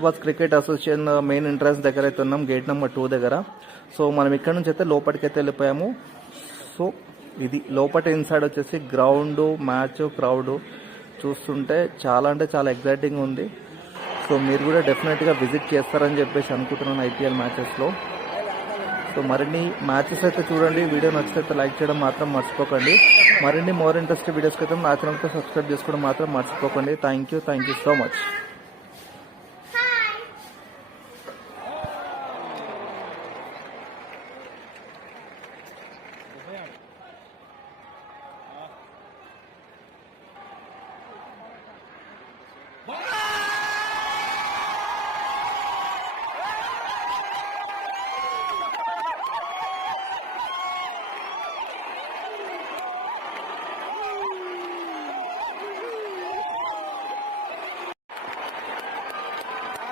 Hyderabad cricket association main entrance దగ్గర అయితే ఉన్నాం, గేట్ నెంబర్ 2 దగ్గర. సో మనం ఇక్కడ నుంచి అయితే లోపలికి అయితే వెళ్ళిపోయాము. సో ఇది లోపల ఇన్సైడ్ వచ్చేసి గ్రౌండ్, మ్యాచ్, క్రౌడ్ చూస్తుంటే చాలా అంటే చాలా ఎగ్జైటింగ్ ఉంది. సో మీరు కూడా డెఫినెట్గా విజిట్ చేస్తారని చెప్పేసి అనుకుంటున్నాను ఐపీఎల్ మ్యాచెస్లో. సో మరిన్ని మ్యాచెస్ అయితే చూడండి. వీడియో నచ్చితే లైక్ చేయడం మాత్రం మర్చిపోకండి. మరిన్ని మోర్ ఇంట్రెస్టింగ్ వీడియోస్కి అయితే నా ఛానల్తో సబ్స్క్రైబ్ చేసుకోవడం మాత్రం మర్చిపోకండి. Thank you so much.